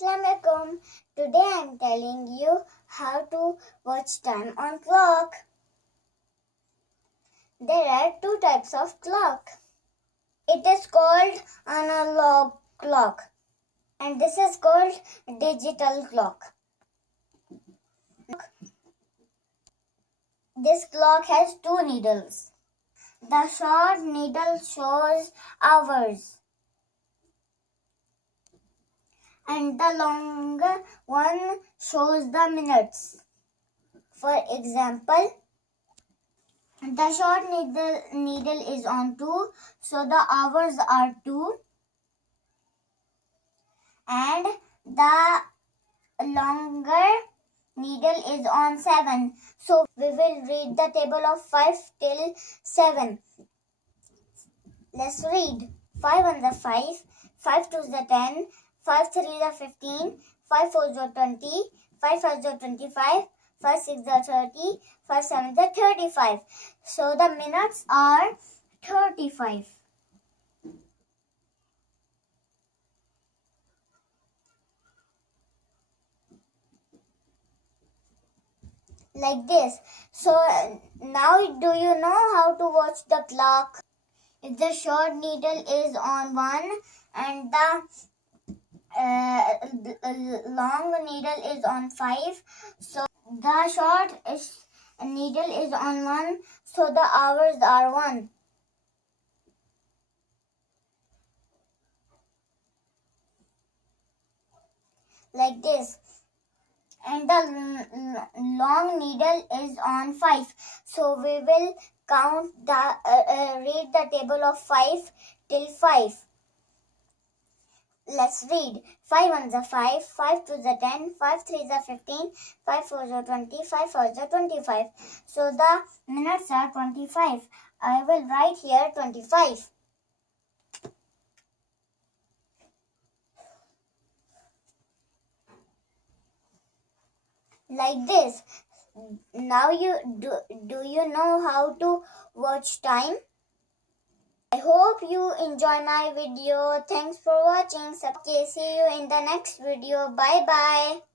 Assalamualaikum. Today I am telling you how to watch time on clock. There are two types of clock. It is called analog clock and this is called digital clock. This clock has two needles. The short needle shows hours and the longer one shows the minutes. For example, the short needle is on 2, so the hours are 2, and the longer needle is on 7. So we will read the table of 5 till 7. Let's read. 5 1 is 5, 5 2 is 10, 5 3 is 15, 5 4 is 20, 5 5 is 25, 5 6 is 30, 5 7 is 35. So the minutes are 35. Like this. So now do you know how to watch the clock? If the short needle is on 1 and the long needle is on 5, so the short needle is on 1, so the hours are 1. Like this. And the long needle is on 5, so we will count read the table of 5 till 5. Let's read. 5 1 is 5, 5 2 is 10, 5 3 is 15, 5 4 is 20, 5 5 is 25. So the minutes are 25. I will write here 25. Like this. Now do you know how to watch time? I hope you enjoy my video. Thanks for watching. See you in the next video. Bye bye.